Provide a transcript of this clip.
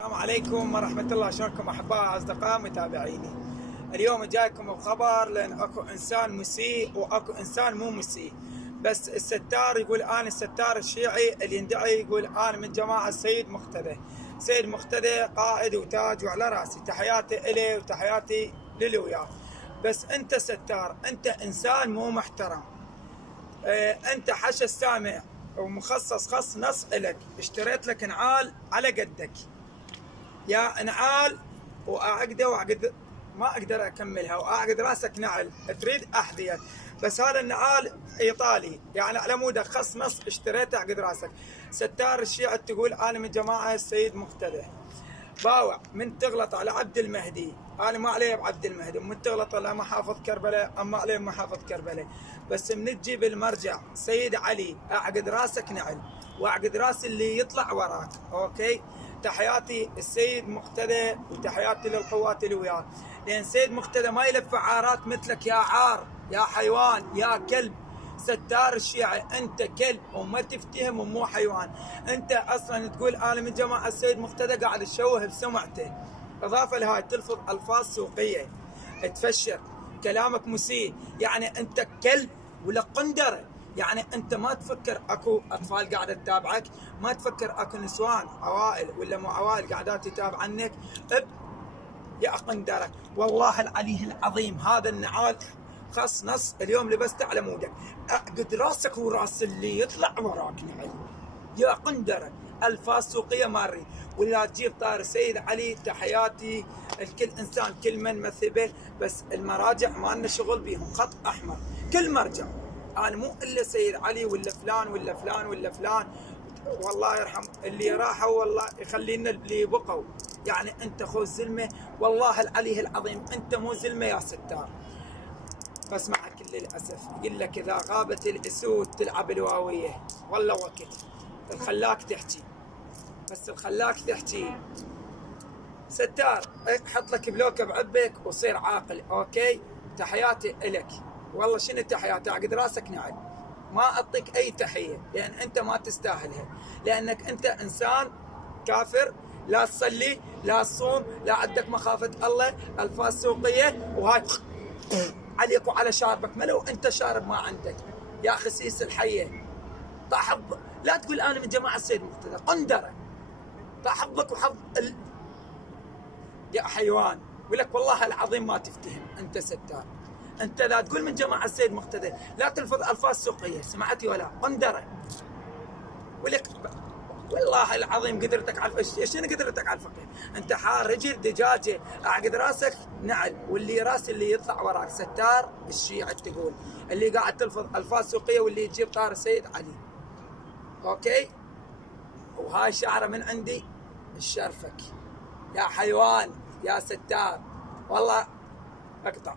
السلام عليكم ورحمة الله، شلونكم أحباء أصدقاء متابعيني؟ اليوم جايكم بخبر لأن أكو إنسان مسيء وأكو إنسان مو مسيء. بس الستار يقول أنا الستار الشيعي اللي يندعي يقول أنا من جماعة السيد مقتدى. سيد مقتدى قائد وتاج وعلى راسي، تحياتي إلي وتحياتي للي وياه. بس أنت ستار، أنت إنسان مو محترم. أنت حش السامع ومخصص خص نص إلك، اشتريت لك نعال على قدك يا نعال، واعقد ما اقدر اكملها، واعقد راسك نعل تريد احذيه. بس هذا النعال ايطالي يعني على مودك خص نص اشتريته اعقد راسك. ستار الشيعة تقول انا من جماعه السيد مقتدى. باوع من تغلط على عبد المهدي، انا ما عليه بعبد المهدي، من تغلط على محافظ كربلاء اما عليه محافظ كربلاء. بس من تجيب المرجع سيد علي اعقد راسك نعل، واعقد راس اللي يطلع وراك. اوكي، تحياتي السيد مقتدى وتحياتي للقوات اللي وياه، لان سيد مقتدى ما يلف عارات مثلك يا عار يا حيوان يا كلب. ستار الشيعي انت كلب وما تفتهم ومو حيوان. انت اصلا تقول انا من جماعه السيد مقتدى، قاعد تشوه بسمعته. اضافه لهاي تلفظ الفاظ سوقيه، تفشر كلامك مسيء. يعني انت كلب ولا قندره. يعني انت ما تفكر اكو اطفال قاعده تتابعك، ما تفكر اكو نسوان عوائل ولا مو عوائل قاعدات تتابعنك. يا قندره والله العلي العظيم هذا النعال خاص نص اليوم لبسته على مودك، اعقد راسك وراس اللي يطلع وراك نعل يا قندره. الفاظ سوقيه ماري، ولا تجيب طار سيد علي. تحياتي الكل انسان كل من مثبه، بس المراجع ما لنا شغل بيهم، خط احمر كل مرجع. انا مو الا سيد علي ولا فلان ولا فلان ولا فلان. والله يرحم اللي راحوا والله يخلينا اللي بقوا. يعني انت خو زلمه والله العلي العظيم، انت مو زلمه يا ستار. بس مع كل الاسف يقول لك اذا غابت الاسود تلعب الواويه. والله وقت الخلاك تحكي، بس الخلاك تحكي. ستار حط لك بلوكه بعبك وصير عاقل. اوكي، تحياتي الك. والله شنو تحياتي؟ اعقد راسك نعل. ما اعطيك اي تحيه لان انت ما تستاهلها، لانك انت انسان كافر، لا تصلي لا تصوم لا عندك مخافه الله. الفاظ سوقيه وهاي عليك وعلى شاربك، ملو انت شارب ما عندك يا خسيس الحيه. طاحب لا تقول انا من جماعه السيد مقتدى، قندره طاحبك وحظ يا حيوان. ولك والله العظيم ما تفتهم انت ستار. انت لا تقول من جماعه السيد مقتدى، لا تلفظ الفاظ سوقيه، سمعتي ولا قندره. ولك والله العظيم قدرتك على شنو قدرتك على الفقه؟ انت حار رجل دجاجه، اعقد راسك نعل، واللي راس اللي يطلع وراك. ستار الشيعة تقول اللي قاعد تلفظ الفاظ سوقيه واللي تجيب طار السيد علي. اوكي، وهاي شعره من عندي الشرفك يا حيوان يا ستار. والله اقطع.